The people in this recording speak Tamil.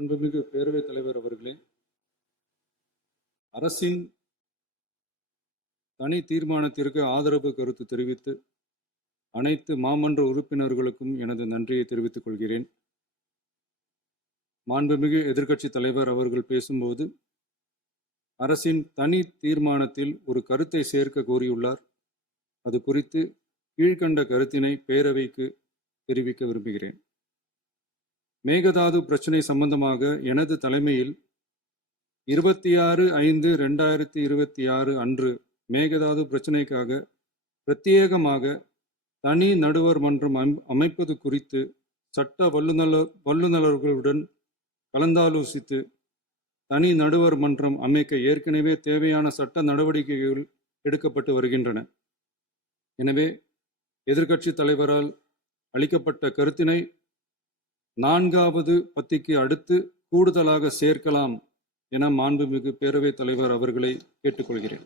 அன்புமிகு பேரவைத் தலைவர் அவர்களே, அரசின் தனி தீர்மானத்திற்கு ஆதரவு கருத்து தெரிவித்து அனைத்து மாமன்ற உறுப்பினர்களுக்கும் எனது நன்றியை தெரிவித்துக் கொள்கிறேன். மாண்புமிகு எதிர்க்கட்சி தலைவர் அவர்கள் பேசும்போது அரசின் தனி தீர்மானத்தில் ஒரு கருத்தை சேர்க்க கோரியுள்ளார். அது குறித்து கீழ்கண்ட கருத்தினை பேரவைக்கு தெரிவிக்க விரும்புகிறேன். மேகதாது பிரச்சினை சம்பந்தமாக எனது தலைமையில் 26/5/2026 அன்று மேகதாது பிரச்சினைக்காக பிரத்யேகமாக தனி நடுவர் மன்றம் அமைப்பது குறித்து சட்ட வல்லுநர்களுடன் கலந்தாலோசித்து தனி நடுவர் மன்றம் அமைக்க ஏற்கனவே தேவையான சட்ட நடவடிக்கைகள் எடுக்கப்பட்டு வருகின்றன. எனவே எதிர்க்கட்சி தலைவரால் அளிக்கப்பட்ட கருத்தினை 4வது பத்திக்கு அடுத்து கூடுதலாக சேர்க்கலாம் என மாண்புமிகு பேரவைத் தலைவர் அவர்களை கேட்டுக்கொள்கிறேன்.